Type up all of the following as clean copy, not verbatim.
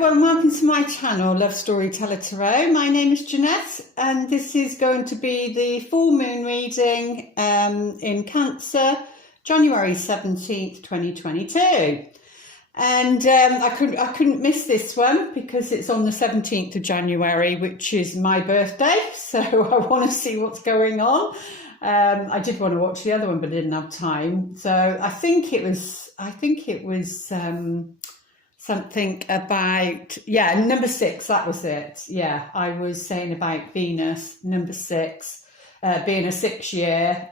everyone, welcome to my channel, Love Storyteller Tarot. My name is Jeanette and this is going to be the full moon reading in Cancer, January 17th, 2022. And I couldn't miss this one because it's on the 17th of January, which is my birthday. So I want to see what's going on. I did want to watch the other one, but I didn't have time. So I think it was something about, number 6, that was it. Yeah, I was saying about Venus, number 6, being a 6 year,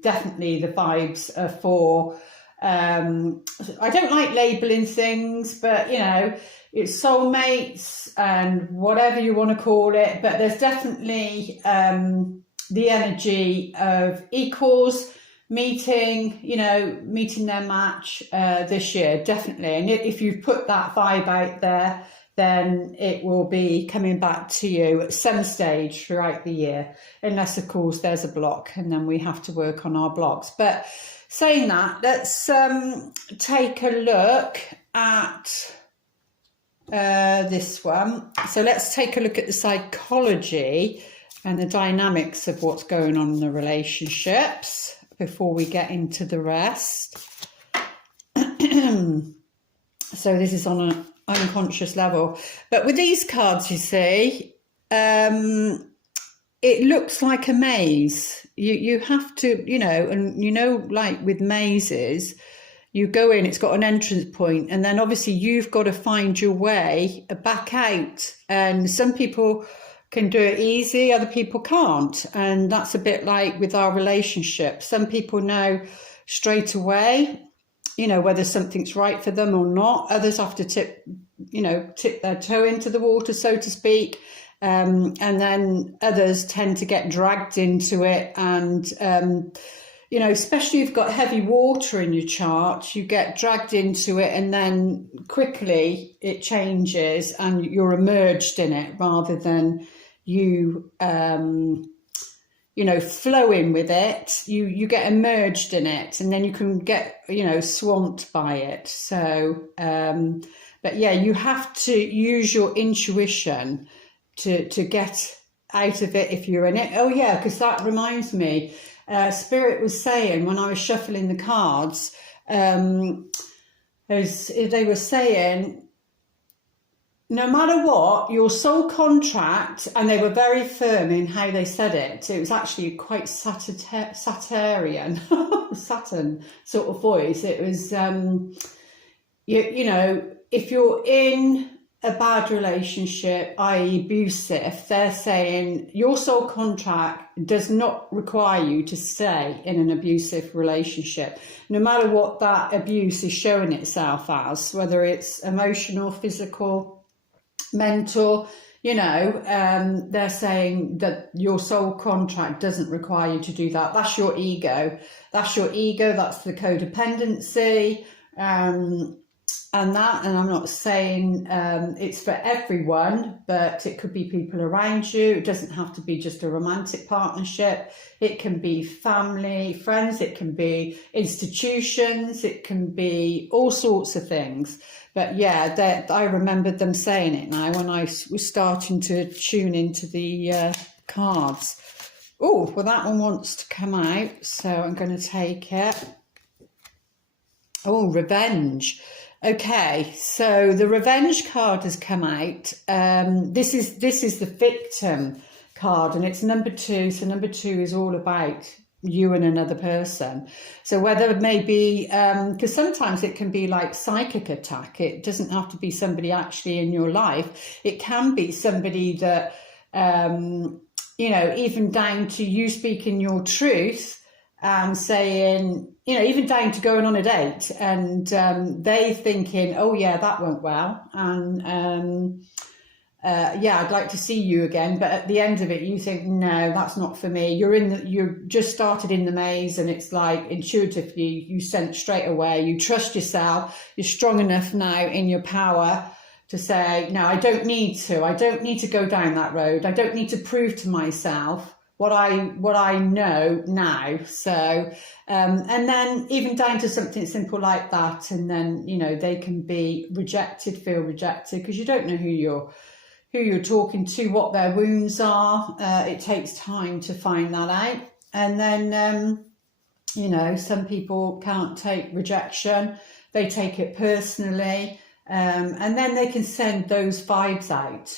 definitely the vibes are for, I don't like labelling things, but you know, it's soulmates and whatever you want to call it, but there's definitely the energy of equals, meeting their match this year, definitely. And if you've put that vibe out there, then it will be coming back to you at some stage throughout the year, unless of course there's a block and then we have to work on our blocks. But saying that, let's take a look at this one. So let's take a look at the psychology and the dynamics of what's going on in the relationships before we get into the rest. So this is on an unconscious level. But with these cards, you see, it looks like a maze. You have to, like with mazes, you go in, it's got an entrance point, and then obviously you've got to find your way back out. And some people can do it easy, other people can't. And that's a bit like with our relationship. Some people know straight away, whether something's right for them or not. Others have to tip their toe into the water, so to speak. And then others tend to get dragged into it. And, especially if you've got heavy water in your chart, you get dragged into it and then quickly it changes and you're immersed in it rather than you, flowing with it. You get immersed in it and then you can get, swamped by it. So, but yeah, you have to use your intuition to get out of it if you're in it. Oh yeah, because that reminds me, Spirit was saying when I was shuffling the cards, as they were saying, no matter what, your soul contract, and they were very firm in how they said it. It was actually quite Saturnian, Saturn sort of voice. It was, if you're in a bad relationship, i.e. abusive, they're saying your soul contract does not require you to stay in an abusive relationship, no matter what that abuse is showing itself as, whether it's emotional, physical, mental, they're saying that your soul contract doesn't require you to do that. That's your ego. That's the codependency. And I'm not saying it's for everyone, but it could be people around you. It doesn't have to be just a romantic partnership. It can be family, friends, it can be institutions, it can be all sorts of things. But yeah, I remembered them saying it now when I was starting to tune into the cards. Oh, well, that one wants to come out, so I'm going to take it. Oh, revenge. Okay, so the revenge card has come out. This is the victim card, and it's number 2. So number 2 is all about you and another person. So whether it may be, because sometimes it can be like psychic attack. It doesn't have to be somebody actually in your life. It can be somebody that, even down to you speaking your truth and saying, even down to going on a date and they thinking, oh yeah, that went well. And I'd like to see you again. But at the end of it, you think, no, that's not for me. You're just started in the maze, and it's like intuitively you sense straight away. You trust yourself. You're strong enough now in your power to say, no, I don't need to go down that road. I don't need to prove to myself what I know now. So and then even down to something simple like that, and then they can be rejected, feel rejected, because you don't know who you're talking to, what their wounds are. It takes time to find that out. And then some people can't take rejection, they take it personally. And then they can send those vibes out,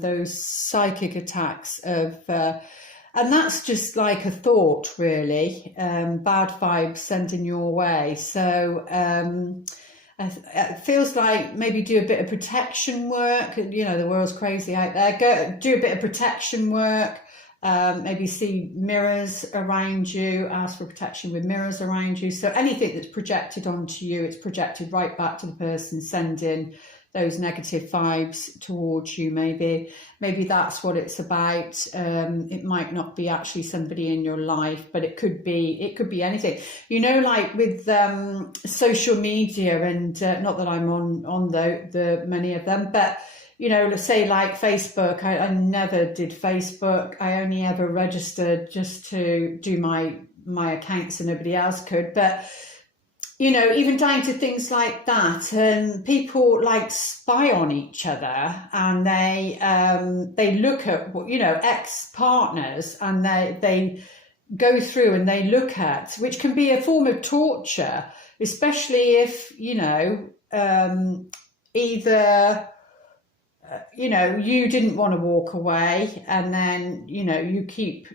those psychic attacks of, and that's just like a thought, really, bad vibes sending your way. So it feels like maybe do a bit of protection work. The world's crazy out there. Go do a bit of protection work. Maybe see mirrors around you, ask for protection with mirrors around you. So anything that's projected onto you, it's projected right back to the person sending those negative vibes towards you. Maybe that's what it's about. It might not be actually somebody in your life, but it could be anything. Like with social media, and not that I'm on the many of them, but let's say like Facebook, I never did Facebook. I only ever registered just to do my account so nobody else could. But, even down to things like that, and people like spy on each other, and they look at, ex-partners, and they go through and they look at, which can be a form of torture, especially if, either you didn't want to walk away, and then you keep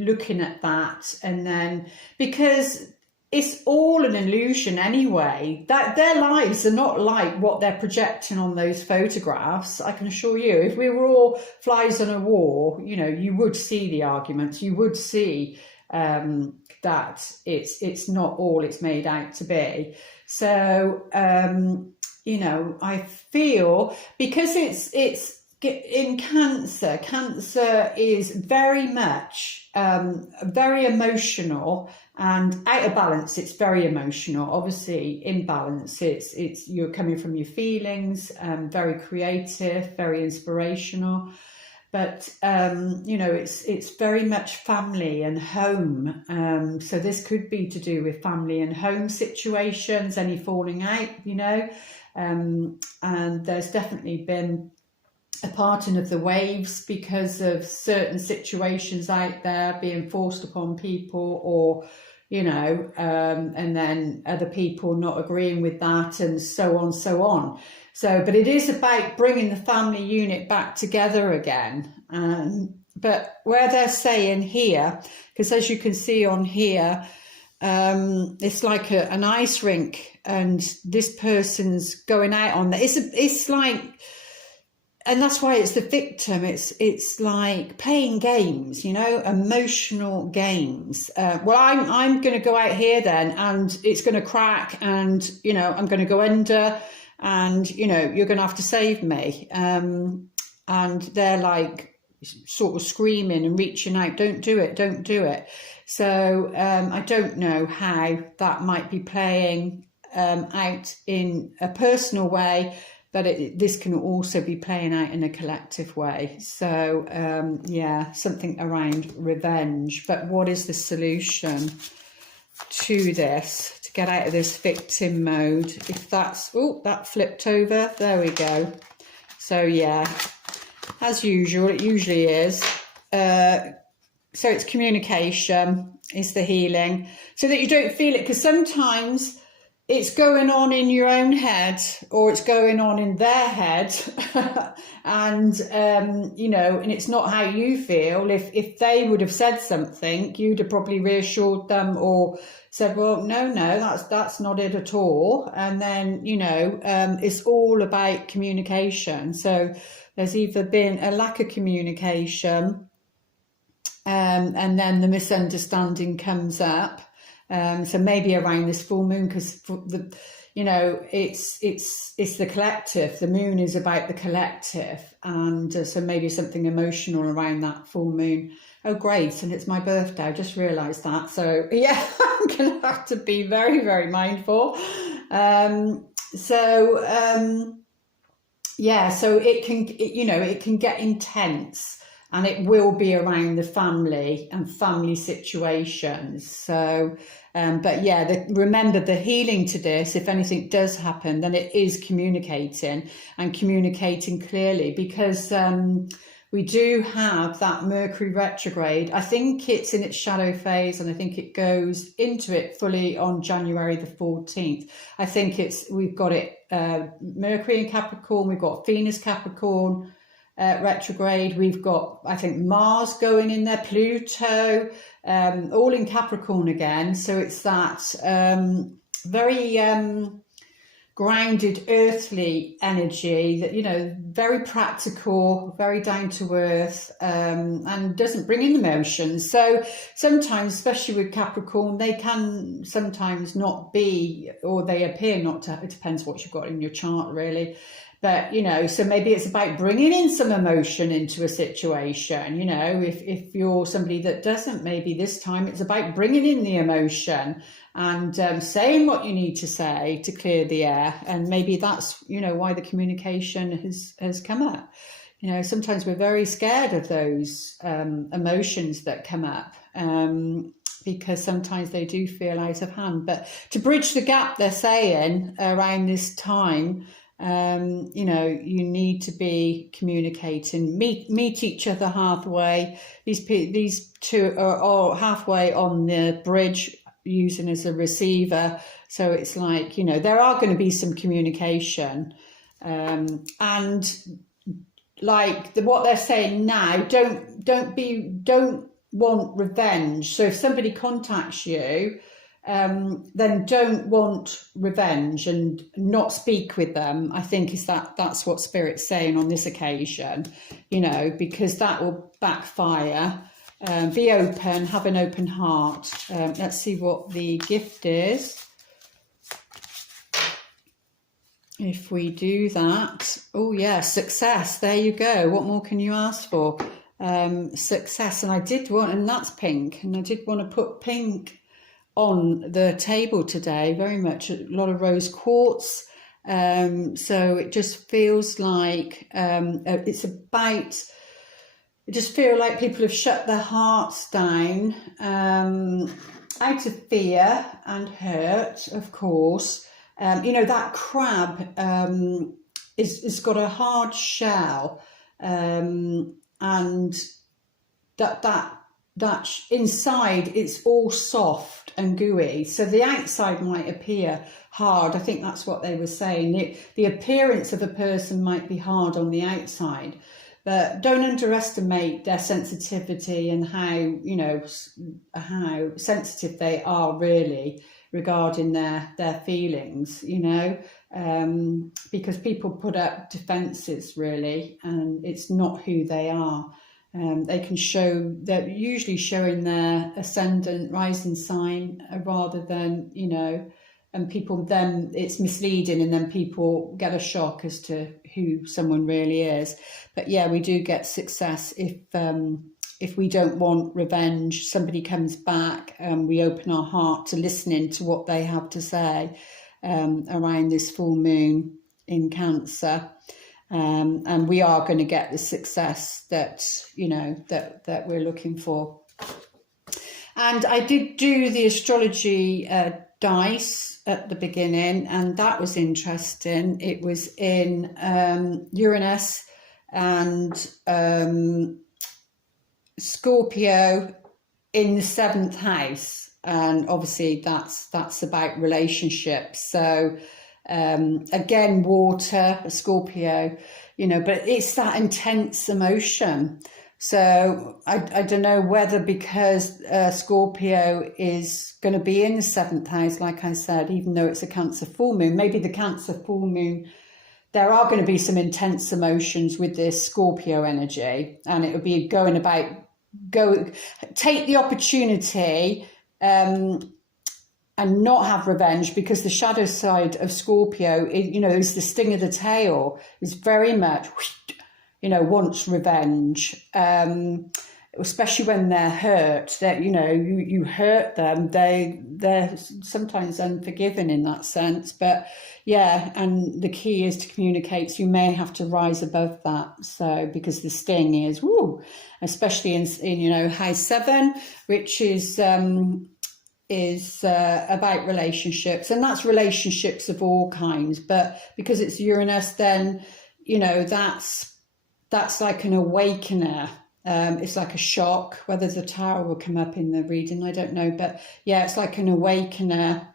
looking at that, and then because it's all an illusion anyway, that their lives are not like what they're projecting on those photographs. I can assure you, if we were all flies on a wall, you would see the arguments, you would see that it's not all it's made out to be. So I feel, because it's in Cancer is very much very emotional and out of balance. It's very emotional. Obviously, in balance, it's you're coming from your feelings, very creative, very inspirational. But it's very much family and home. So this could be to do with family and home situations, any falling out, and there's definitely been a parting of the waves because of certain situations out there being forced upon people, or and then other people not agreeing with that, and so on. So, but it is about bringing the family unit back together again. But where they're saying here, because as you can see on here, it's like an ice rink, and this person's going out on that. It's like, and that's why it's the victim. It's like playing games, emotional games. Well, I'm going to go out here then, and it's going to crack, and I'm going to go under, and you're going to have to save me. And they're like sort of screaming and reaching out, don't do it. So I don't know how that might be playing out in a personal way, but this can also be playing out in a collective way. So something around revenge. But what is the solution to this, to get out of this victim mode? If that's, that flipped over, there we go. So yeah, as usual, it usually is. So it's communication, is the healing, so that you don't feel it, because sometimes it's going on in your own head, or it's going on in their head, and and it's not how you feel. If they would have said something, you'd have probably reassured them or said, well, no, that's not it at all. And then it's all about communication. So there's either been a lack of communication, and then the misunderstanding comes up. So maybe around this full moon, because it's the collective. The moon is about the collective, and so maybe something emotional around that full moon. Oh, great! And it's my birthday. I just realised that. So yeah, I'm gonna have to be very, very mindful. So it can, it can get intense. and it will be around the family and family situations. So, but yeah, remember the healing to this, if anything does happen, then it is communicating and communicating clearly, because we do have that Mercury retrograde. I think it's in its shadow phase, and I think it goes into it fully on January the 14th. I think we've got it Mercury in Capricorn, we've got Venus Capricorn retrograde, we've got, I think, Mars going in there, Pluto, all in Capricorn again. So it's that very grounded, earthly energy that, you know, very practical, very down to earth, and doesn't bring in emotions. So sometimes, especially with Capricorn, they can sometimes not be, or they appear not to. It depends what you've got in your chart, really. But, you know, so maybe it's about bringing in some emotion into a situation. You know, if you're somebody that doesn't, maybe this time it's about bringing in the emotion and saying what you need to say to clear the air. And maybe that's, you know, why the communication has come up. You know, sometimes we're very scared of those emotions that come up, because sometimes they do feel out of hand. But to bridge the gap, they're saying, around this time, you know, you need to be communicating, meet each other halfway. These two are all halfway on the bridge, using as a receiver. So it's like, you know, there are going to be some communication, and like what they're saying now, don't want revenge. So if somebody contacts you, then don't want revenge and not speak with them. I think that's what Spirit's saying on this occasion, you know, because that will backfire. Be open, have an open heart. Let's see what the gift is. If we do that, oh yeah, success. There you go. What more can you ask for? Success. And I did want, and that's pink, and I did want to put pink on the table today. Very much a lot of rose quartz. So it just feels like it's about. I just feel like people have shut their hearts down out of fear and hurt, of course. You know, that crab is got a hard shell, and that inside it's all soft and gooey. So the outside might appear hard. I think that's what they were saying. The appearance of a person might be hard on the outside. But don't underestimate their sensitivity and how, you know, how sensitive they are really regarding their feelings, you know, because people put up defences really, and it's not who they are. They can show, they're usually showing their ascendant rising sign rather than, you know, and people then it's misleading, and then people get a shock as to who someone really is. But yeah, we do get success if we don't want revenge. Somebody comes back and we open our heart to listening to what they have to say around this full moon in Cancer. And we are going to get the success that, you know, that we're looking for. And I did do the astrology dice at the beginning, and that was interesting. It was in Uranus and Scorpio in the 7th house, and obviously that's about relationships. So again, water, Scorpio, you know, but it's that intense emotion. So I don't know whether because Scorpio is going to be in the 7th house, like I said, even though it's a Cancer full moon, maybe the Cancer full moon, there are going to be some intense emotions with this Scorpio energy, and it will be take the opportunity and not have revenge, because the shadow side of Scorpio, you know, is the sting of the tail, is very much, you know, wants revenge. especially when they're hurt, that, you know, you hurt them, they're sometimes unforgiving in that sense. But yeah, and the key is to communicate. So you may have to rise above that. So because the sting is, woo, especially in you know, high 7, which is about relationships, and that's relationships of all kinds. But because it's Uranus, then, you know, that's like an awakener. It's like a shock. Whether the tower will come up in the reading, I don't know. But yeah, it's like an awakener,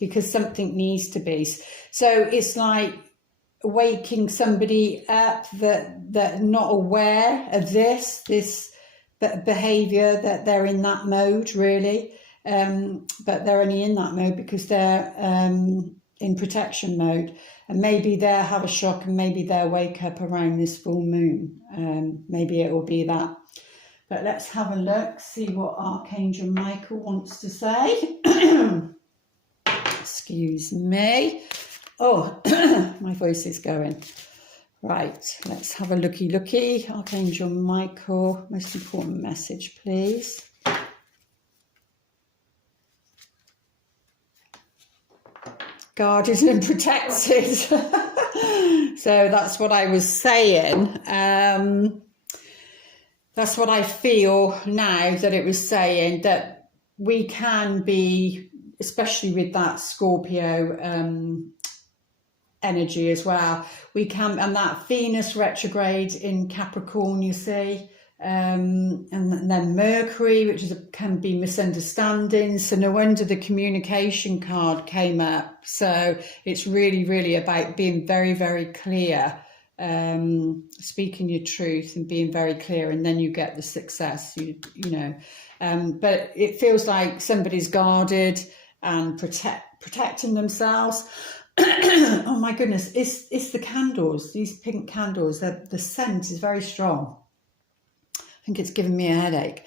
because something needs to be. So it's like waking somebody up that not aware of this behavior, that they're in that mode, really. But they're only in that mode because they're in protection mode. And maybe they'll have a shock, and maybe they'll wake up around this full moon. Maybe it will be that. But let's have a look, see what Archangel Michael wants to say. Excuse me. Oh, my voice is going. Right, let's have a looky. Archangel Michael, most important message, please. Guarded and protected. So that's what I was saying. That's what I feel now, that it was saying that we can be, especially with that Scorpio energy as well, we can, and that Venus retrograde in Capricorn, you see, and then Mercury, which can be misunderstandings. So no wonder the communication card came up. So it's really, really about being very, very clear, speaking your truth and being very clear, and then you get the success. You know, but it feels like somebody's guarded and protecting themselves. Oh my goodness, it's the candles, these pink candles. The scent is very strong. I think it's giving me a headache.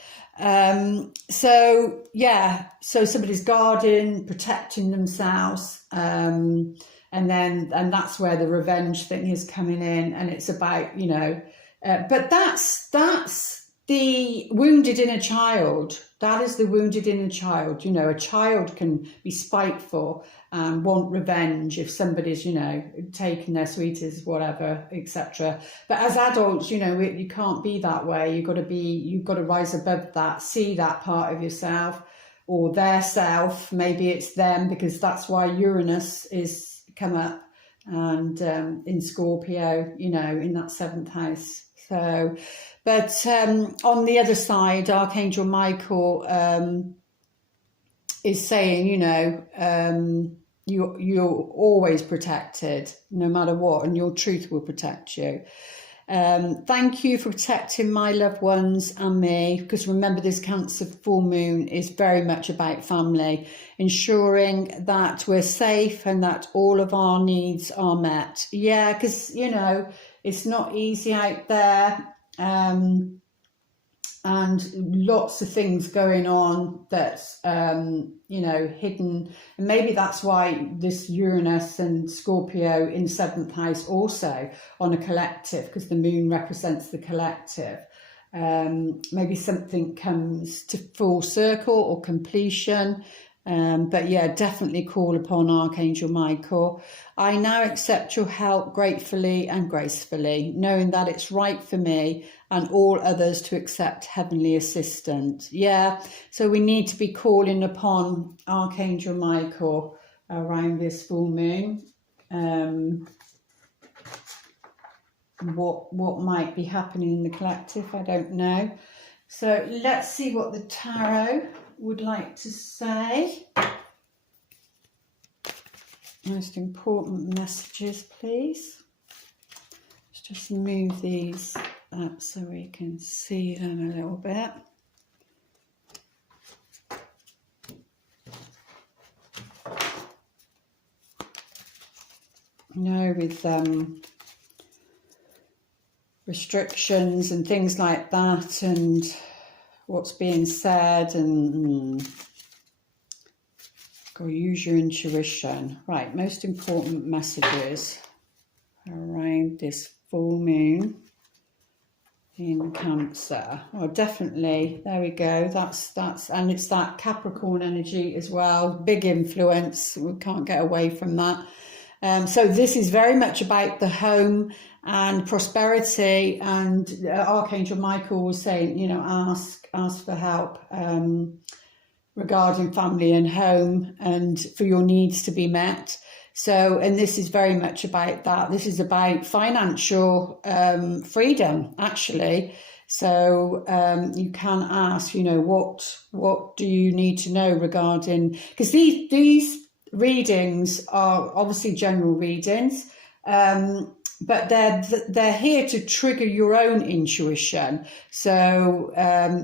So yeah, so somebody's guarding, protecting themselves, and that's where the revenge thing is coming in, and it's about, you know, but that's the wounded inner child. That is the wounded inner child. You know, a child can be spiteful and want revenge if somebody's, you know, taken their sweeties, whatever, etc. But as adults, you know, you can't be that way. You've got to rise above that, see that part of yourself or their self. Maybe it's them, because that's why Uranus is come up, and in Scorpio, you know, in that 7th house. So, but on the other side, Archangel Michael is saying, you know, you're always protected, no matter what, and your truth will protect you. Thank you for protecting my loved ones and me, because remember, this Cancer full moon is very much about family, ensuring that we're safe and that all of our needs are met. Yeah, because, you know, it's not easy out there, and lots of things going on that's, you know, hidden. And maybe that's why this Uranus and Scorpio in 7th house also on a collective, because the moon represents the collective. Maybe something comes to full circle or completion. But yeah, definitely call upon Archangel Michael. I now accept your help gratefully and gracefully, knowing that it's right for me and all others to accept heavenly assistance. Yeah, so we need to be calling upon Archangel Michael around this full moon. What might be happening in the collective, I don't know. So let's see what the tarot would like to say. Most important messages, please. Let's just move these up so we can see them a little bit. You know, with restrictions and things like that, and what's being said, and go use your intuition. Right, most important messages around this full moon in Cancer. Oh, definitely. There we go. That's and it's that Capricorn energy as well. Big influence. We can't get away from that. So this is very much about the home and prosperity. And Archangel Michael was saying, you know, ask for help regarding family and home, and for your needs to be met. So, and this is very much about that. This is about financial freedom, actually. So you can ask, you know, what do you need to know regarding, because these readings are obviously general readings, but they're here to trigger your own intuition. So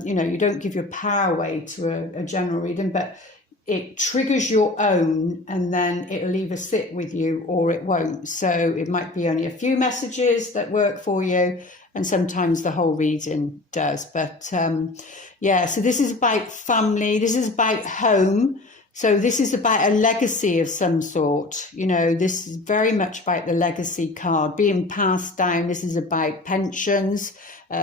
you know, you don't give your power away to a general reading, but it triggers your own, and then it'll either sit with you or it won't. So it might be only a few messages that work for you, and sometimes the whole reading does. But yeah, so this is about family, this is about home. So this is about a legacy of some sort. You know, this is very much about the legacy card being passed down. This is about pensions.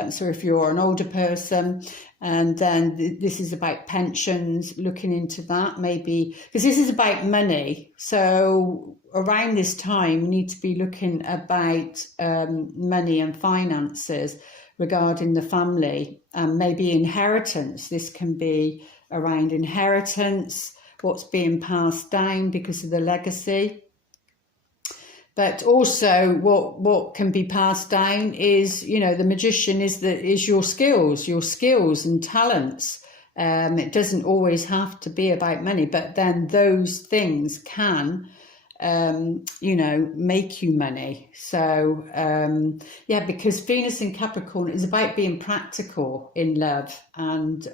So if you're an older person, and then this is about pensions, looking into that maybe, because this is about money. So around this time, you need to be looking about money and finances regarding the family, and maybe inheritance. This can be around inheritance, what's being passed down because of the legacy. But also what can be passed down is, you know, the magician is your skills and talents. It doesn't always have to be about money, but then those things can, you know, make you money. So, yeah, because Venus in Capricorn is about being practical in love, and,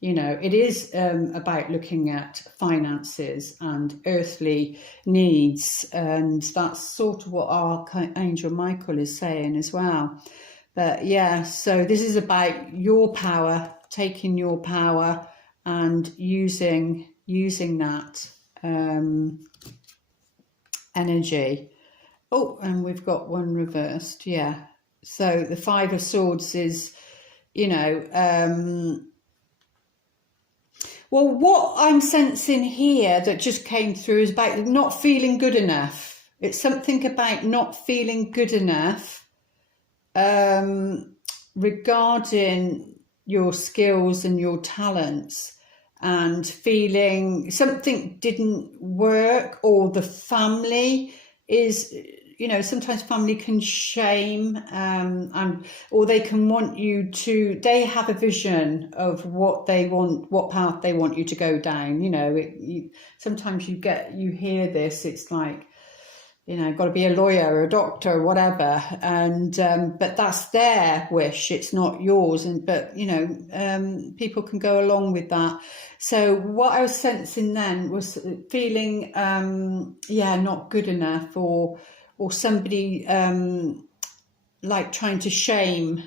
you know, it is about looking at finances and earthly needs, and that's sort of what Archangel Michael is saying as well. But yeah, so this is about your power, taking your power and using that energy. Oh, and we've got one reversed, yeah. So the Five of Swords is, you know, well, what I'm sensing here that just came through is about not feeling good enough. It's something about not feeling good enough regarding your skills and your talents, and feeling something didn't work, or the family is, you know, sometimes family can shame, or they can want you to, they have a vision of what they want, what path they want you to go down. You know, sometimes you hear this, it's like, you know, got to be a lawyer or a doctor or whatever, and but that's their wish, it's not yours. And but you know, people can go along with that. So what I was sensing then was feeling yeah, not good enough, or somebody like trying to shame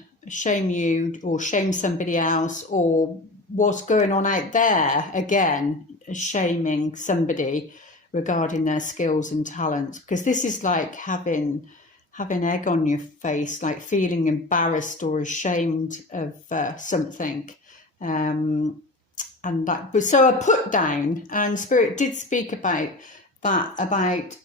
you, or shame somebody else, or what's going on out there, again, shaming somebody regarding their skills and talents. Because this is like having egg on your face, like feeling embarrassed or ashamed of something, and that. But so a put down, and Spirit did speak about that, about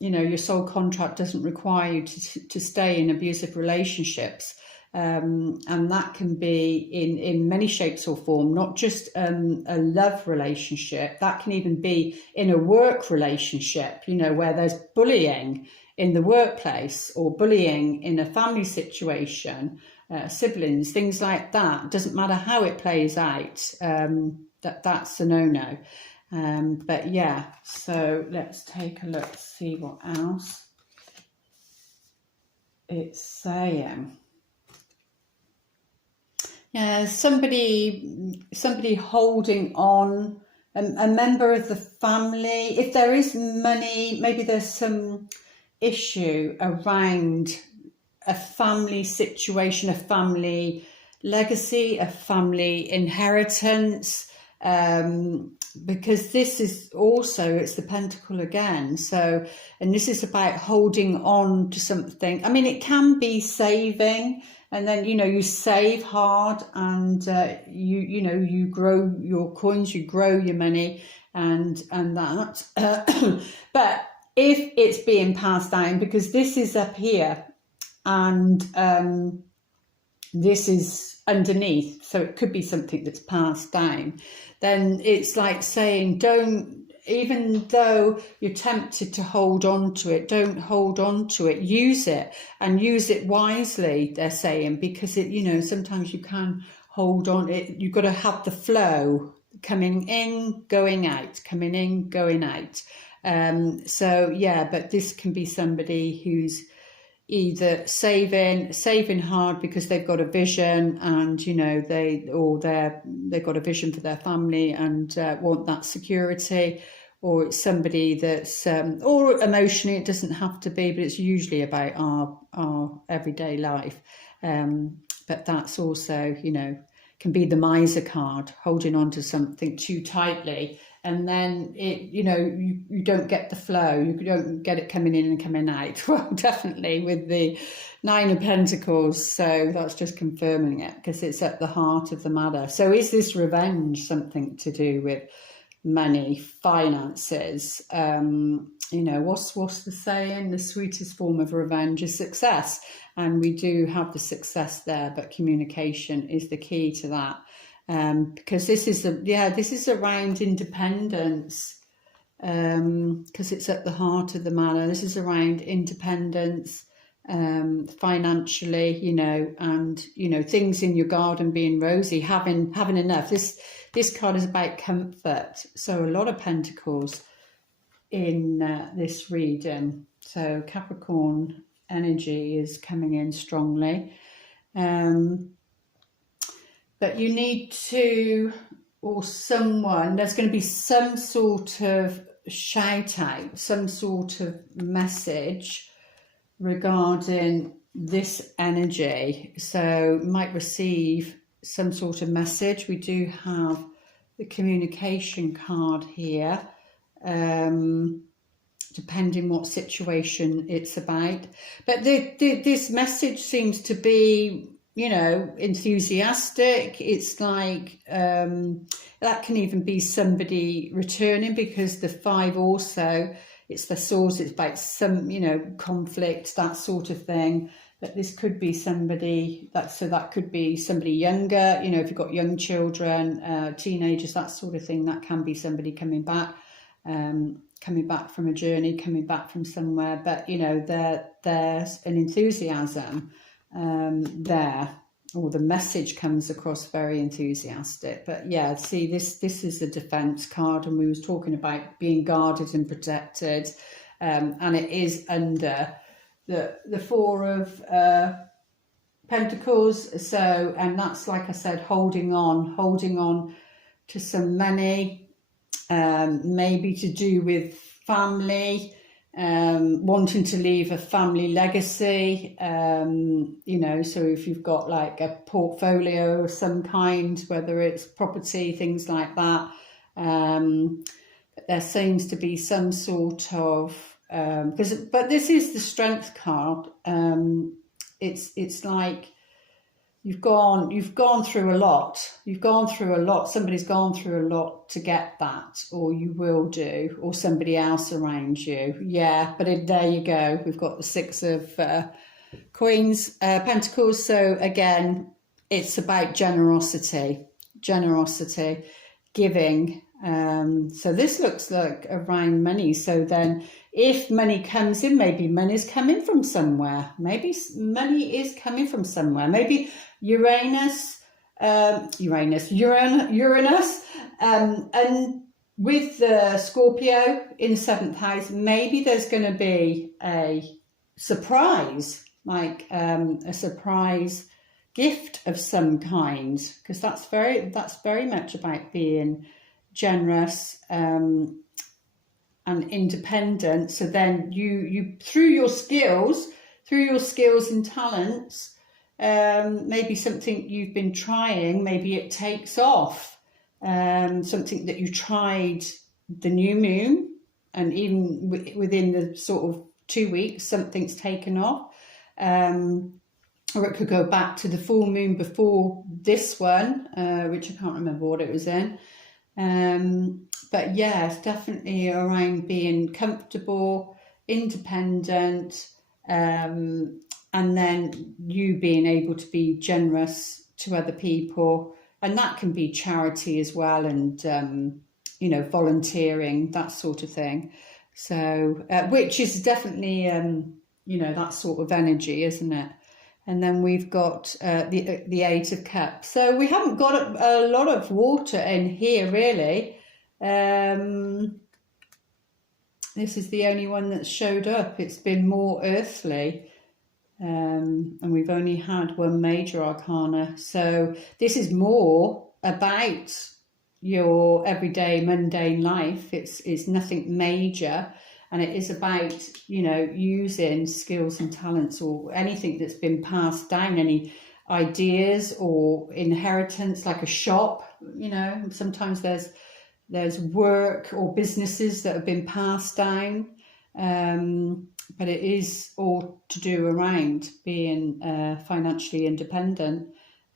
you know, your soul contract doesn't require you to stay in abusive relationships, and that can be in many shapes or form, not just a love relationship. That can even be in a work relationship, you know, where there's bullying in the workplace, or bullying in a family situation, siblings, things like that. Doesn't matter how it plays out, that's a no-no. But yeah, so let's take a look, see what else it's saying. Yeah, somebody holding on, a member of the family. If there is money, maybe there's some issue around a family situation, a family legacy, a family inheritance, because this is also, it's the Pentacle again. So, and this is about holding on to something. I mean, it can be saving, and then, you know, you save hard, and you know, you grow your coins, you grow your money, and that. But if it's being passed down, because this is up here, and this is underneath, so it could be something that's passed down, then it's like saying, don't, even though you're tempted to hold on to it, don't hold on to it, use it, and use it wisely, they're saying, because it, you know, sometimes you can hold on it, you've got to have the flow, coming in, going out, coming in, going out. So yeah, but this can be somebody who's either saving hard because they've got a vision, and, you know, they've got a vision for their family and want that security, or it's somebody that's or emotionally, it doesn't have to be, but it's usually about our everyday life. But that's also, you know, can be the miser card, holding on to something too tightly, and then it, you know, you don't get the flow, you don't get it coming in and coming out. Well, definitely with the Nine of Pentacles, so that's just confirming it, because it's at the heart of the matter. So is this revenge something to do with money, finances? You know, what's the saying? The sweetest form of revenge is success, and we do have the success there, but communication is the key to that. Because this is this is around independence, because it's at the heart of the matter. This is around independence, financially, you know, and, you know, things in your garden being rosy, having enough. This card is about comfort, so a lot of pentacles in this reading. So Capricorn energy is coming in strongly. But you need to, or someone, there's going to be some sort of shout out, some sort of message regarding this energy. So you might receive some sort of message. We do have the communication card here, depending what situation it's about. But this message seems to be, you know, enthusiastic. It's like that can even be somebody returning, because the 5 also, it's the swords, it's about some, you know, conflict, that sort of thing. But this could be somebody that could be somebody younger, you know, if you've got young children, teenagers, that sort of thing. That can be somebody coming back from a journey, coming back from somewhere. But, you know, there's an enthusiasm there, or the message comes across very enthusiastic. But yeah, see, this is the defense card, and we was talking about being guarded and protected, and it is under the 4 of Pentacles. So, and that's, like I said, holding on to some money, maybe to do with family, wanting to leave a family legacy, you know, so if you've got like a portfolio of some kind, whether it's property, things like that, there seems to be some sort of, but this is the Strength card. It's like you've gone through a lot. Somebody's gone through a lot to get that, or you will do, or somebody else around you. Yeah, but there you go. We've got the 6 of Pentacles. So again, it's about generosity, giving. So this looks like around money. So then if money comes in, maybe money's coming from somewhere. Maybe money is coming from somewhere. Maybe Uranus, and with the Scorpio in the 7th house, maybe there's going to be a surprise, like a surprise gift of some kind, because that's very much about being generous and independent. So then you through your skills and talents, maybe something you've been trying, maybe it takes off, something that you tried the new moon, and even within the sort of 2 weeks something's taken off, or it could go back to the full moon before this one, which I can't remember what it was in. But yeah, it's definitely around being comfortable, independent, and then you being able to be generous to other people. And that can be charity as well, and, you know, volunteering, that sort of thing. So, which is definitely, you know, that sort of energy, isn't it? And then we've got the Eight of Cups. So we haven't got a lot of water in here, really. This is the only one that showed up. It's been more earthly. And we've only had one major arcana. So this is more about your everyday mundane life. It's nothing major. And it is about, you know, using skills and talents, or anything that's been passed down, any ideas or inheritance, like a shop. You know, sometimes there's work or businesses that have been passed down. But it is all to do around being financially independent,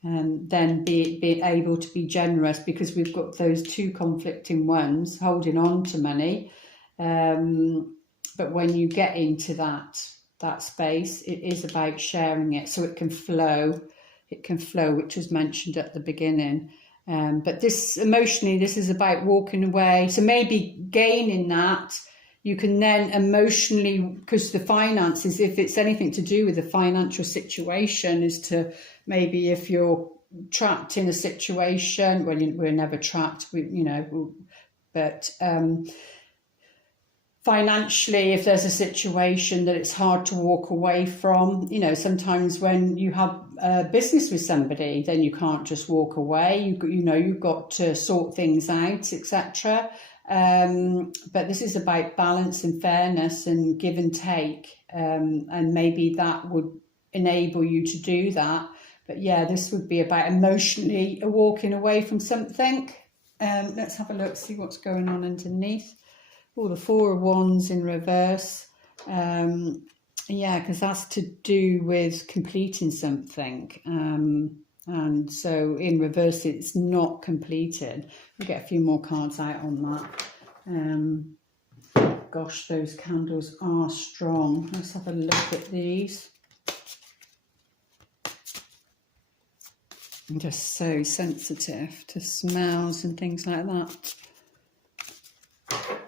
and then being able to be generous, because we've got those two conflicting ones, holding on to money. But when you get into that space, it is about sharing it so it can flow. It can flow, which was mentioned at the beginning. But this emotionally, this is about walking away. So maybe gaining that, you can then emotionally, because the finances, if it's anything to do with the financial situation, is to maybe, if you're trapped in a situation, well, we're never trapped, you know, but financially, if there's a situation that it's hard to walk away from, you know, sometimes when you have a business with somebody, then you can't just walk away. You know, you've got to sort things out, etc. But this is about balance and fairness and give and take, and maybe that would enable you to do that. But yeah, this would be about emotionally walking away from something. Let's have a look, see what's going on underneath. Oh, the Four of Wands in reverse. Yeah, because that's to do with completing something. And so in reverse, it's not completed. We'll get a few more cards out on that. Gosh, those candles are strong. Let's have a look at these. I'm just so sensitive to smells and things like that.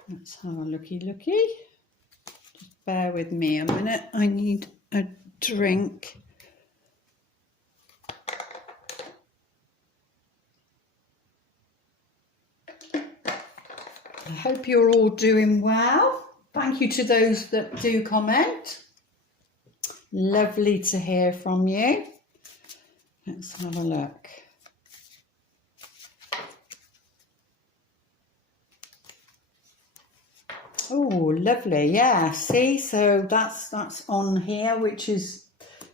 Let's have a looky. Just bear with me a minute. I need a drink. I hope you're all doing well. Thank you to those that do comment. Lovely to hear from you. Let's have a look. Oh, lovely. Yeah, see, so that's on here, which is,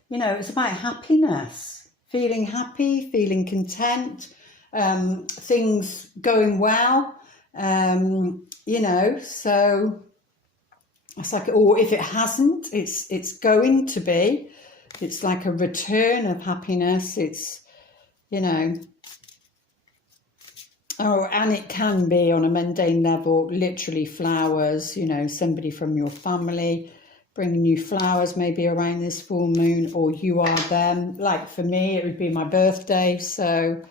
you know, it's about happiness, feeling happy, feeling content, things going well, you know, so it's like, or if it hasn't, it's going to be, it's like a return of happiness. It's, you know, oh, and it can be on a mundane level, literally flowers, you know, somebody from your family bringing you flowers maybe around this full moon, or you are them. Like for me, it would be my birthday, so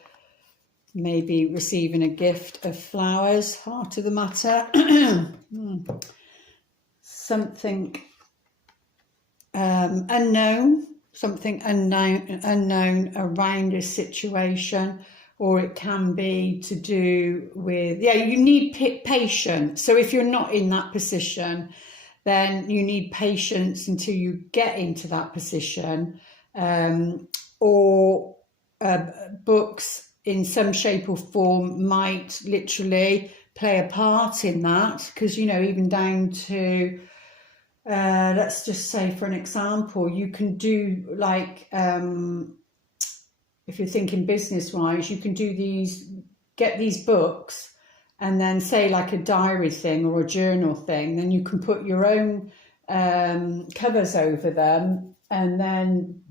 maybe receiving a gift of flowers, heart of the matter. Something unknown around a situation. Or it can be to do with, yeah, you need patience. So if you're not in that position, then you need patience until you get into that position. Or books in some shape or form might literally play a part in that. Because, you know, even down to, let's just say for an example, you can do like, if you're thinking business-wise, you can get these books, and then say like a diary thing or a journal thing, then you can put your own covers over them, and then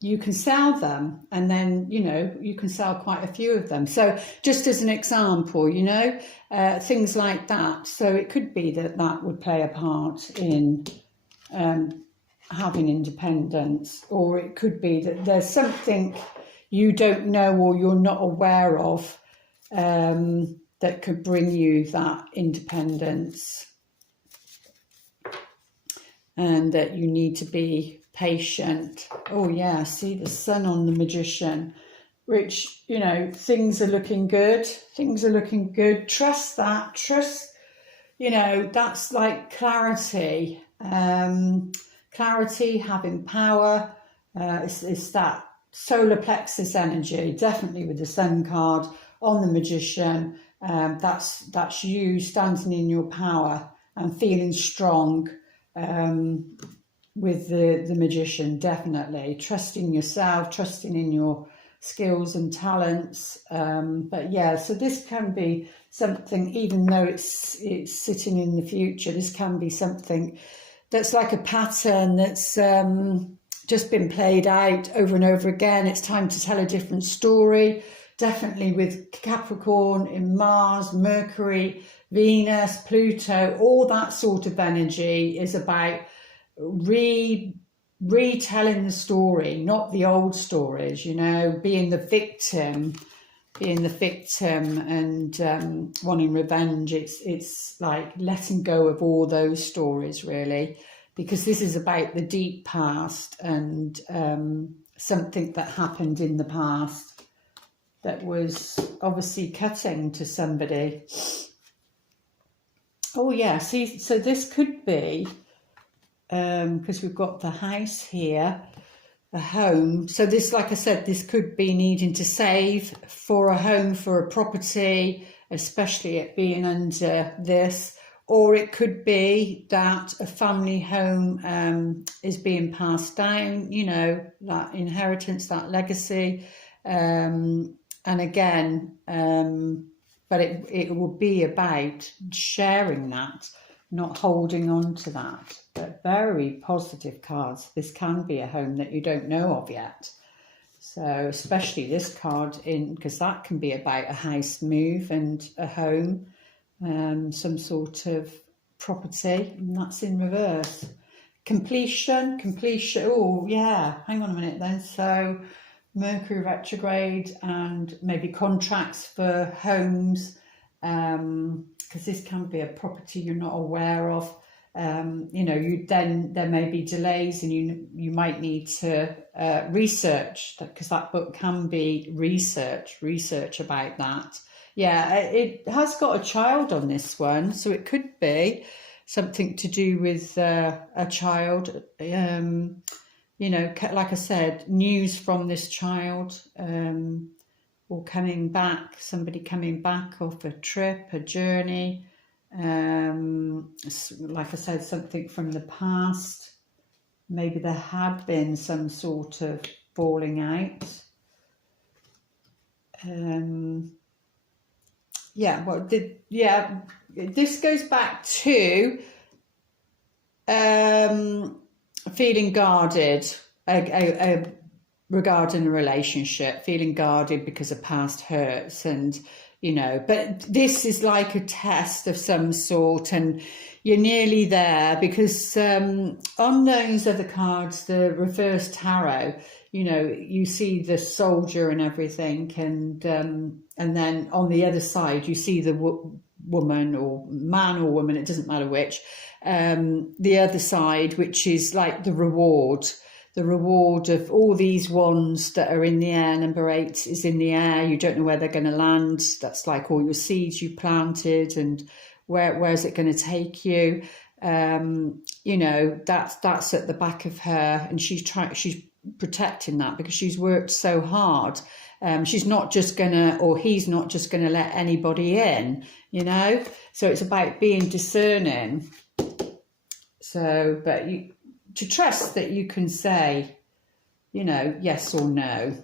you can sell them, and then, you know, you can sell quite a few of them. So just as an example, you know, things like that. So it could be that that would play a part in having independence, or it could be that there's something you don't know or you're not aware of that could bring you that independence, and that you need to be patient. Oh yeah, see the sun on the Magician, which, you know, things are looking good. Things are looking good. Trust that. Trust, you know, that's like clarity. Clarity, having power. It's that solar plexus energy, definitely with the Sun card on the Magician. That's you standing in your power and feeling strong. With the Magician, definitely trusting yourself, trusting in your skills and talents. But yeah, so this can be something, even though it's sitting in the future, this can be something that's like a pattern that's just been played out over and over again. It's time to tell a different story. Definitely with Capricorn in Mars, Mercury, Venus, Pluto, all that sort of energy is about retelling the story, not the old stories, you know, being the victim and wanting revenge. It's like letting go of all those stories, really, because this is about the deep past and something that happened in the past that was obviously cutting to somebody. Oh yeah, see, so this could be because we've got the house here, a home. So this, like I said, this could be needing to save for a home, for a property, especially it being under this. Or it could be that a family home is being passed down, you know, that inheritance, that legacy. And again, but it will be about sharing that, not holding on to that. But very positive cards. This can be a home that you don't know of yet. So especially this card, because that can be about a house move and a home, some sort of property, and that's in reverse. Completion. Oh yeah, hang on a minute then. So Mercury retrograde and maybe contracts for homes, because this can be a property you're not aware of. You know, there may be delays, and you might need to research, because that book can be research about that. Yeah, it has got a child on this one, so it could be something to do with a child. You know, like I said, news from this child, or coming back, somebody coming back off a trip, a journey. Like I said, something from the past. Maybe there had been some sort of falling out. Yeah, well, this goes back to feeling guarded regarding a relationship, feeling guarded because of past hurts, and you know, but this is like a test of some sort, and you're nearly there, because on those other cards, the reverse tarot, you know, you see the soldier and everything, and then on the other side you see the woman or man or woman, it doesn't matter which, the other side, which is like the reward of all these wands that are in the air. Number 8 is in the air. You don't know where they're going to land. That's like all your seeds you planted, and where's it going to take you? You know, that's at the back of her, and she's protecting that because she's worked so hard. She's not just gonna, or he's not just gonna let anybody in, you know. So it's about being discerning. So, but to trust that you can say, you know, yes or no.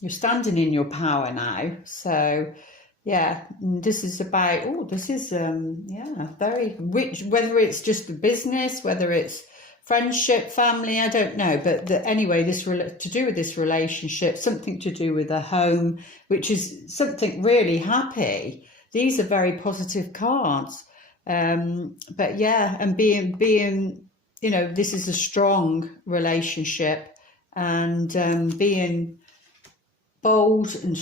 You're standing in your power now. So yeah, this is about, very, whether it's just a business, whether it's friendship, family, I don't know, but anyway, this to do with this relationship, something to do with a home, which is something really happy. These are very positive cards. But yeah, and being, you know, this is a strong relationship, and being bold and,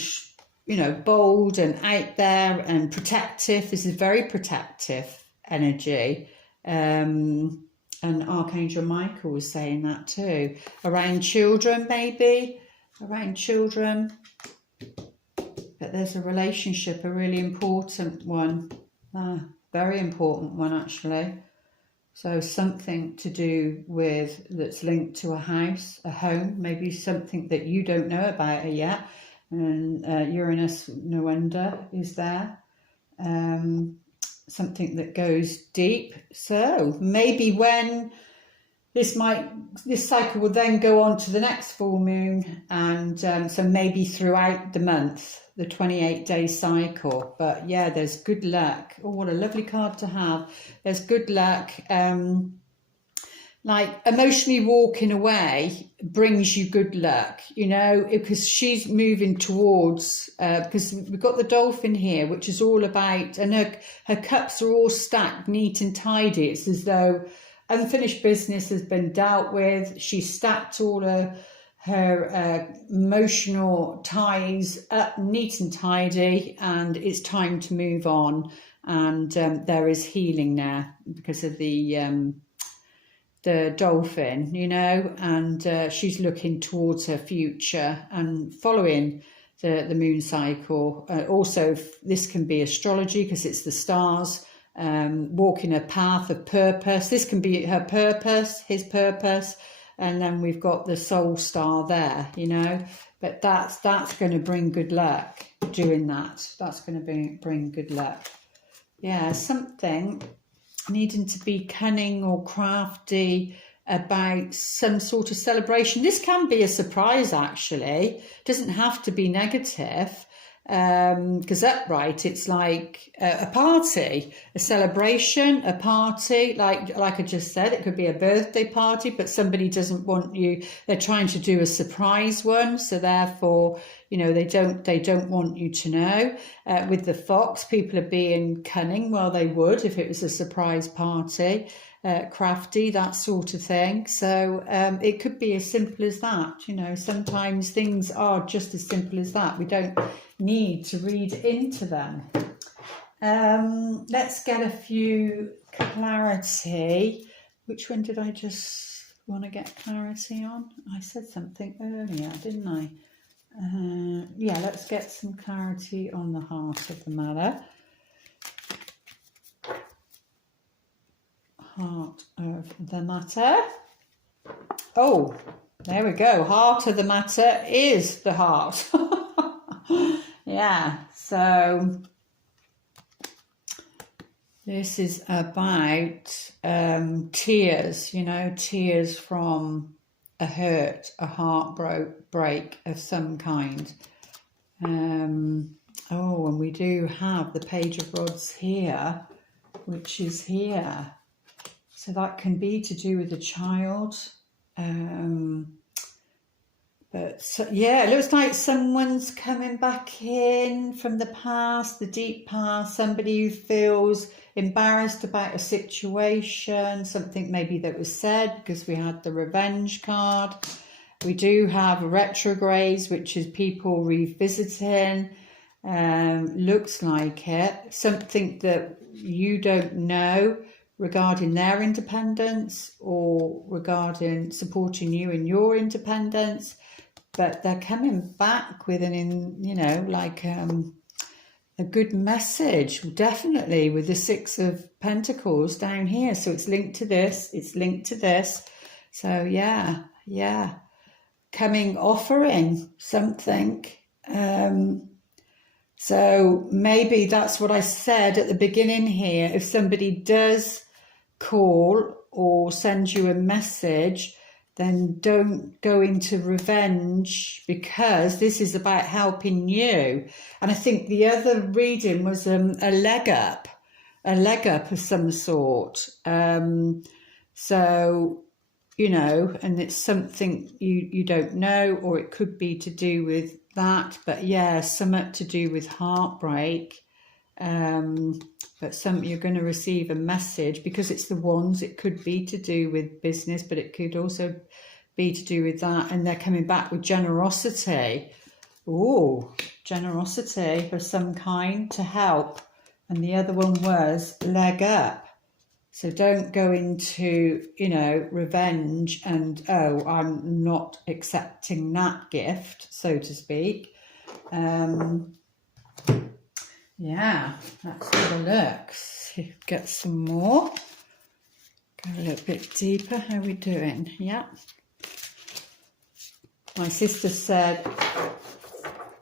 you know, bold and out there and protective. This is very protective energy. And Archangel Michael was saying that too. Around children, maybe. Around children. But there's a relationship, a really important one. Very important one, actually. So something to do with, that's linked to a house, a home. Maybe something that you don't know about it yet. And Uranus, no wonder, is there. Something that goes deep. So maybe when this cycle will then go on to the next full moon, and so maybe throughout the month, the 28-day cycle. But yeah, there's good luck. Oh, what a lovely card to have. There's good luck. Like emotionally walking away brings you good luck, you know, because she's moving towards, because we've got the dolphin here, which is all about, and her cups are all stacked neat and tidy. It's as though unfinished business has been dealt with. She's stacked all her emotional ties up neat and tidy, and it's time to move on. And there is healing there because of the dolphin, you know, and she's looking towards her future and following the moon cycle. Also, this can be astrology because it's the stars, walking a path of purpose. This can be her purpose, his purpose, and then we've got the soul star there, you know. But that's going to bring good luck. Doing that, that's going to bring good luck. Yeah, something needing to be cunning or crafty about some sort of celebration. This can be a surprise, actually. It doesn't have to be negative, because upright, it's like a party, a celebration, a party. Like I just said, it could be a birthday party, but somebody doesn't want you. They're trying to do a surprise one, so therefore, you know, they don't want you to know. With the fox, people are being cunning. Well, they would if it was a surprise party, crafty, that sort of thing. So it could be as simple as that. You know, sometimes things are just as simple as that. We don't need to read into them. Let's get a few clarity. Which one did I just want to get clarity on? I said something earlier, didn't I? Yeah, let's get some clarity on the heart of the matter. Heart of the matter. Oh, there we go. Heart of the matter is the heart. Yeah, so this is about tears, you know, tears from a hurt, a heartbreak of some kind. Oh, and we do have the Page of Rods here, which is here. So that can be to do with a child. But so, yeah, it looks like someone's coming back in from the past, the deep past, somebody who feels embarrassed about a situation, something maybe that was said, because we had the revenge card. We do have retrogrades, which is people revisiting. Looks like it. Something that you don't know regarding their independence or regarding supporting you in your independence. But they're coming back with you know, like a good message, definitely, with the Six of Pentacles down here. So it's linked to this, it's linked to this. So yeah, offering something. So maybe that's what I said at the beginning here. If somebody does call or send you a message, then don't go into revenge, because this is about helping you. And I think the other reading was a leg up of some sort. So you know, and it's something you don't know, or it could be to do with that. But yeah, something to do with heartbreak. But you're going to receive a message because it's the wands. It could be to do with business, but it could also be to do with that. And they're coming back with generosity. Oh, generosity of some kind to help. And the other one was leg up. So don't go into, you know, revenge and, oh, I'm not accepting that gift, so to speak. Yeah, let's have a look. See, get some more. Go a little bit deeper. How are we doing? Yeah. My sister said,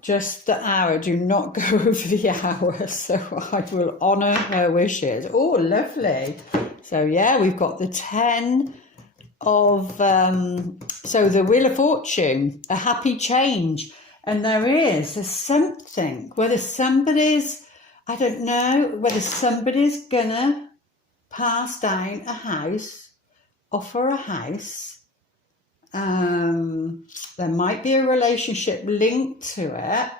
just the hour, do not go over the hour, so I will honour her wishes. Oh, lovely. So yeah, we've got the 10 of, so the Wheel of Fortune, a happy change. And there's something, whether somebody's, I don't know, whether somebody's gonna pass down a house, offer a house. There might be a relationship linked to it.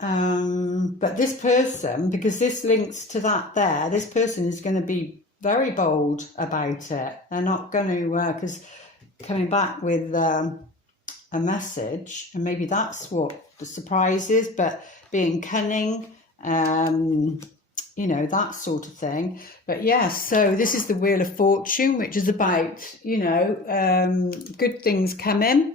But this person, because this links to that there, this person is going to be very bold about it. They're not going to, because coming back with a message, and maybe that's what the surprise is, but being cunning, you know, that sort of thing. But yes, so this is the Wheel of Fortune, which is about, you know, good things coming.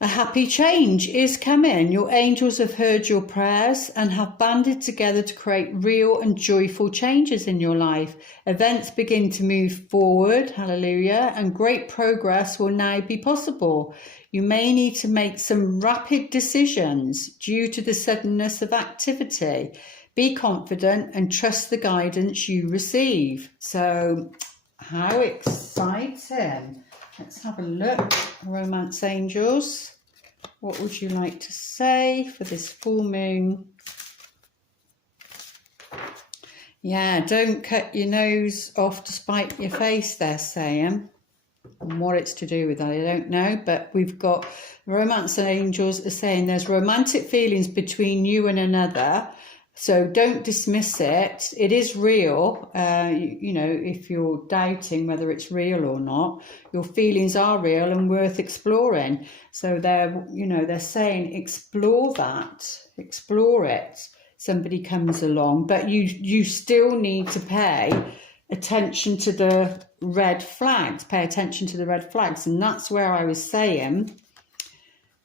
A happy change is coming. Your angels have heard your prayers and have banded together to create real and joyful changes in your life. Events begin to move forward, hallelujah, and great progress will now be possible. You may need to make some rapid decisions due to the suddenness of activity. Be confident and trust the guidance you receive. So, how exciting. Let's have a look. Romance angels, what would you like to say for this full moon? Yeah, don't cut your nose off to spite your face, they're saying. And what it's to do with that, I don't know. But we've got romance angels are saying there's romantic feelings between you and another. So don't dismiss it. It is real. You know, if you're doubting whether it's real or not, your feelings are real and worth exploring. So they're saying explore that, explore it. Somebody comes along, but you still need to pay attention to the red flags. Pay attention to the red flags, and that's where I was saying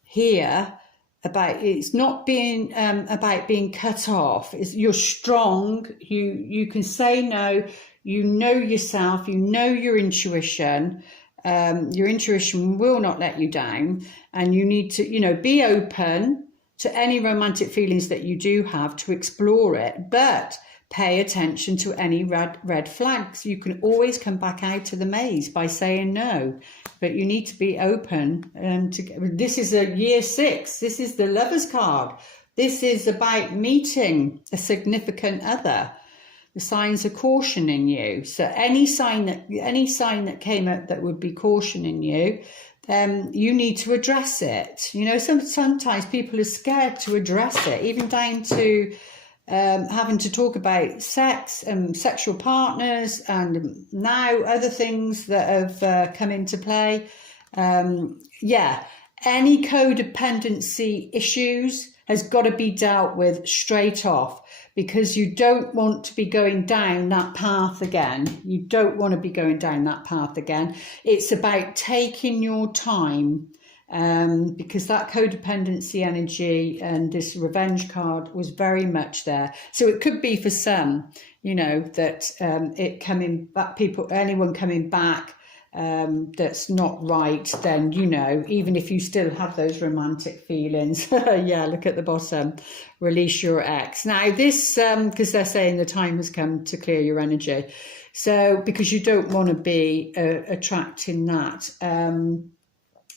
here. About it's not being about being cut off. You're strong. You can say no. You know yourself. You know your intuition. Your intuition will not let you down, and you need to be open to any romantic feelings that you do have, to explore it, but pay attention to any red flags. You can always come back out to the maze by saying no, but you need to be open. This is a year 6. This is the Lover's card. This is about meeting a significant other. The signs are cautioning you. So any sign that came up that would be cautioning you, you need to address it. You know, sometimes people are scared to address it, even down to having to talk about sex and sexual partners, and now other things that have come into play. Any codependency issues has got to be dealt with straight off, because you don't want to be going down that path again. You don't want to be going down that path again. It's about taking your time. Because that codependency energy and this revenge card was very much there. So it could be for some, that anyone coming back that's not right, then, even if you still have those romantic feelings, yeah, look at the bottom, release your ex. Now this, because they're saying the time has come to clear your energy. So, because you don't want to be attracting that.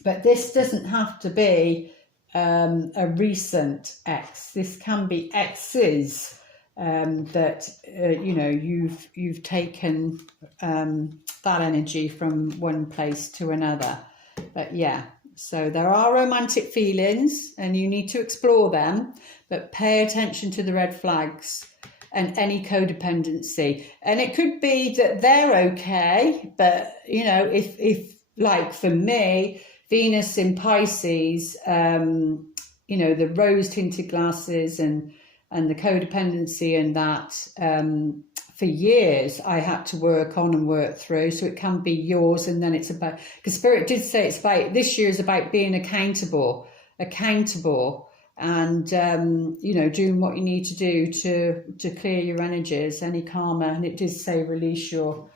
But this doesn't have to be a recent ex. This can be exes that you know, you've taken that energy from one place to another. But yeah, so there are romantic feelings and you need to explore them, but pay attention to the red flags and any codependency. And it could be that they're okay, but you know, if like for me, Venus in Pisces, you know, the rose tinted glasses and the codependency and that, for years I had to work on and work through. So it can be yours, and then it's about, because Spirit did say it's about, this year is about being accountable, and you know, doing what you need to do to clear your energies, any karma. And it did say release your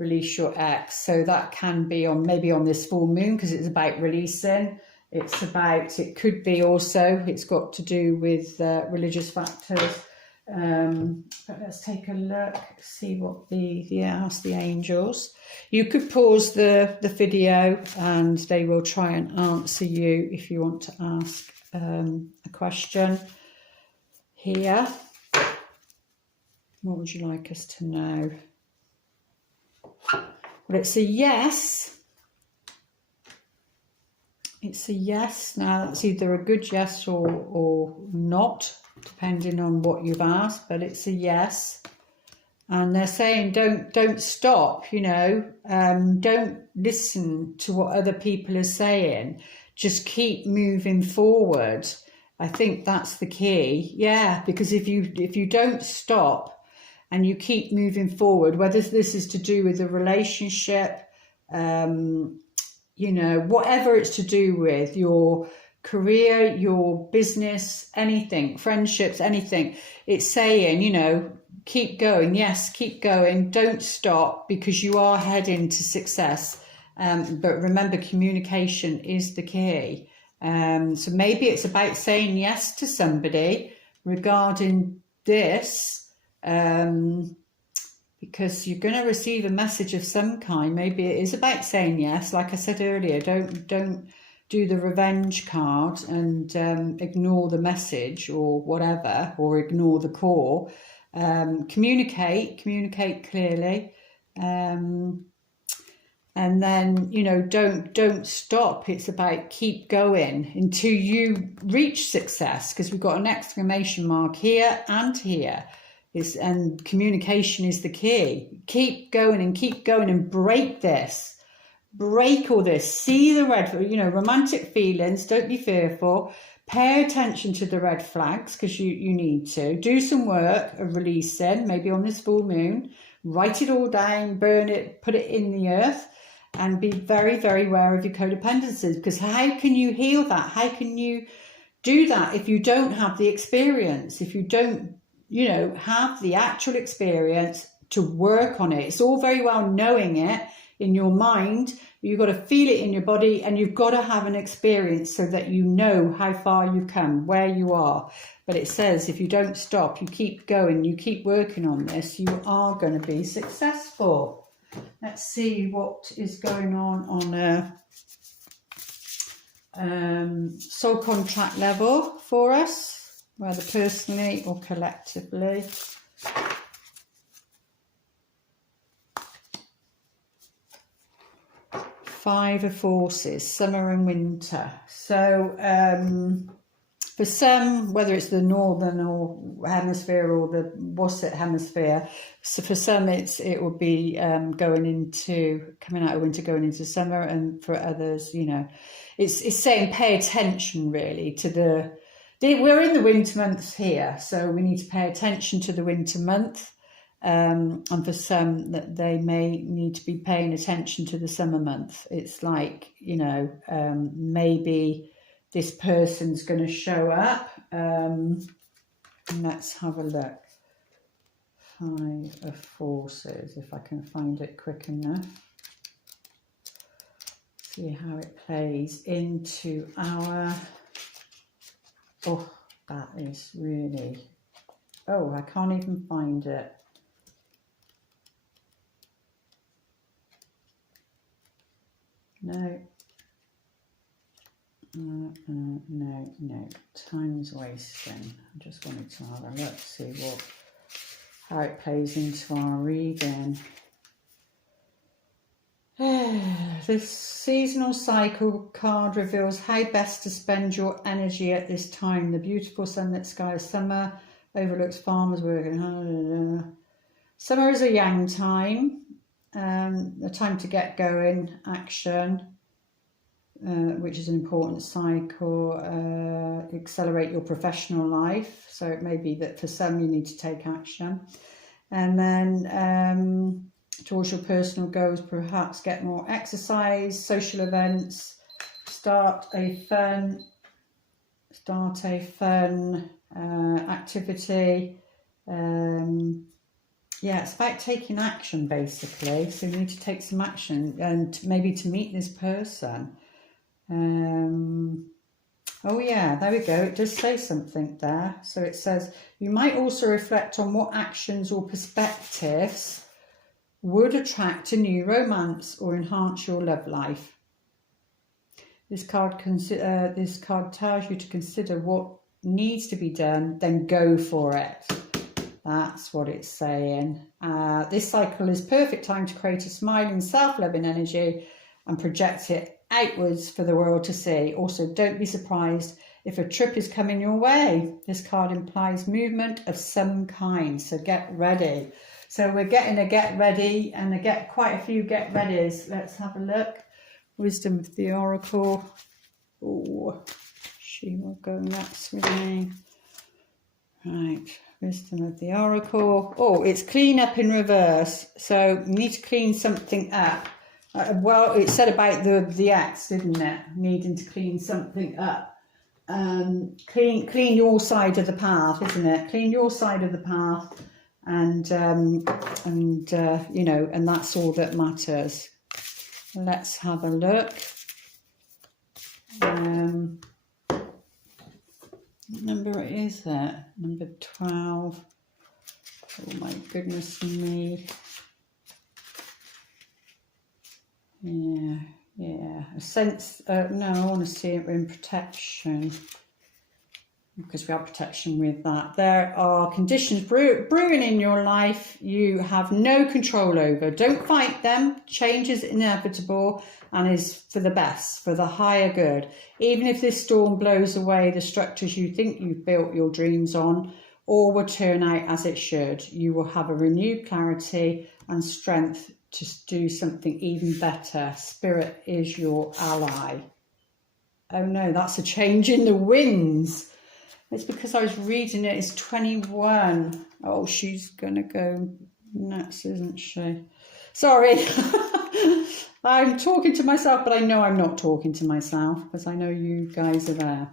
ex. So that can be on, maybe on this full moon, because it's about releasing. It's about, it could be also, it's got to do with religious factors. But let's take a look, see what ask the angels. You could pause the video and they will try and answer you if you want to ask a question here. What would you like us to know? Well, it's a yes. It's a yes. Now that's either a good yes or not, depending on what you've asked, but it's a yes. And they're saying don't stop, you know, don't listen to what other people are saying. Just keep moving forward. I think that's the key. Yeah, because if you don't stop and you keep moving forward, whether this is to do with a relationship, you know, whatever it's to do with your career, your business, anything, friendships, anything, it's saying, you know, keep going. Yes, keep going. Don't stop, because you are heading to success. But remember, communication is the key. So maybe it's about saying yes to somebody regarding this, because you're going to receive a message of some kind. Maybe it is about saying yes. Like I said earlier, don't do the revenge card and ignore the message or whatever, or ignore the call. Communicate clearly, and then, you know, don't stop. It's about keep going until you reach success, because we've got an exclamation mark here and here. And communication is the key. Keep going and break all this. See the red, you know, romantic feelings. Don't be fearful. Pay attention to the red flags, because you need to. Do some work of releasing, maybe on this full moon. Write it all down, burn it, put it in the earth, and be very, very aware of your codependencies. Because how can you heal that? How can you do that if you don't have the experience? If you don't, you know, have the actual experience to work on it. It's all very well knowing it in your mind. You've got to feel it in your body, and you've got to have an experience so that you know how far you've come, where you are. But it says if you don't stop, you keep going, you keep working on this, you are going to be successful. Let's see what is going on a soul contract level for us, whether personally or collectively. Five of Forces, summer and winter. So for some, whether it's the northern or hemisphere or the Wasset hemisphere, so for some it will be coming out of winter, going into summer, and for others, you know, it's saying pay attention really to we're in the winter months here, so we need to pay attention to the winter month. And for some, that they may need to be paying attention to the summer month. It's like, you know, maybe this person's going to show up. Let's have a look. Five of Forces, if I can find it quick enough. See how it plays into our... Oh, that is really... Oh, I can't even find it. No. No. Time's wasting. I just wanted to have a look, see what how it plays into our reading. This seasonal cycle card reveals how best to spend your energy at this time. The beautiful sunlit sky of summer overlooks farmers working. Summer is a yang time, a time to get going, action, which is an important cycle, accelerate your professional life. So it may be that for some you need to take action. And then towards your personal goals, perhaps get more exercise, social events, start a fun activity. Yeah, it's about taking action basically. So you need to take some action and maybe to meet this person. Oh yeah, there we go. It does say something there. So it says, you might also reflect on what actions or perspectives would attract a new romance or enhance your love life. This card tells you to consider what needs to be done, then go for it. That's what it's saying. This cycle is perfect time to create a smiling, self-loving energy and project it outwards for the world to see. Also, don't be surprised if a trip is coming your way. This card implies movement of some kind, so get ready. So we're getting a get ready and quite a few get readies. Let's have a look. Wisdom of the Oracle. Oh, she will go nuts with me. Right, Wisdom of the Oracle. Oh, it's clean up in reverse. So you need to clean something up. Well, it said about the ex, didn't it? Needing to clean something up. Clean your side of the path, isn't it? Clean your side of the path. And you know, and that's all that matters. Let's have a look. What number is that? Number 12. Oh my goodness me. Yeah. A sense, no, I want to see it in protection. Because we have protection with that. There are conditions brewing in your life you have no control over. Don't fight them. Change is inevitable and is for the best, for the higher good. Even if this storm blows away the structures you think you've built your dreams on, all will turn out as it should. You will have a renewed clarity and strength to do something even better. Spirit is your ally. Oh no, that's a change in the winds. It's because I was reading it. It's 21. Oh, she's going to go nuts, isn't she? Sorry. I'm talking to myself, but I know I'm not talking to myself because I know you guys are there.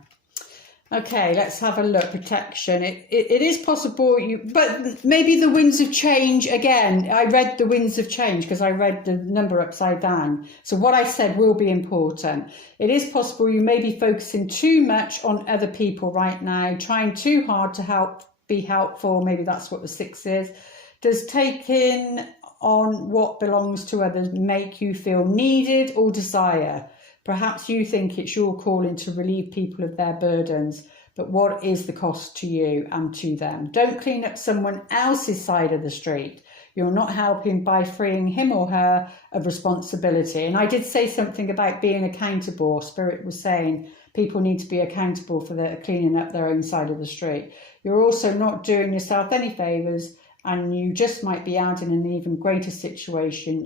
Okay, let's have a look. Protection. It is possible, but maybe the winds of change again. I read the winds of change because I read the number upside down. So what I said will be important. It is possible you may be focusing too much on other people right now, trying too hard to be helpful. Maybe that's what the 6 is. Does taking on what belongs to others make you feel needed or desire? Perhaps you think it's your calling to relieve people of their burdens, but what is the cost to you and to them? Don't clean up someone else's side of the street. You're not helping by freeing him or her of responsibility. And I did say something about being accountable. Spirit was saying people need to be accountable for cleaning up their own side of the street. You're also not doing yourself any favours, and you just might be adding an even greater situation.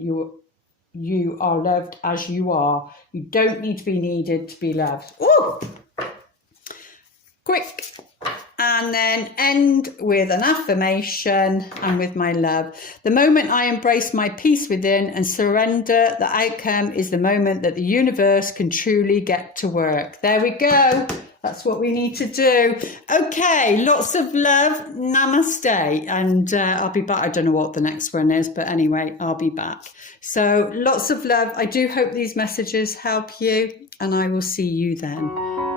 You are loved as you are. You don't need to be needed to be loved. Ooh! Quick. And then end with an affirmation and with my love. The moment I embrace my peace within and surrender the outcome is the moment that the universe can truly get to work. There we go. That's what we need to do. Okay, lots of love. Namaste. And I'll be back. I don't know what the next one is, but anyway, I'll be back. So lots of love. I do hope these messages help you, and I will see you then.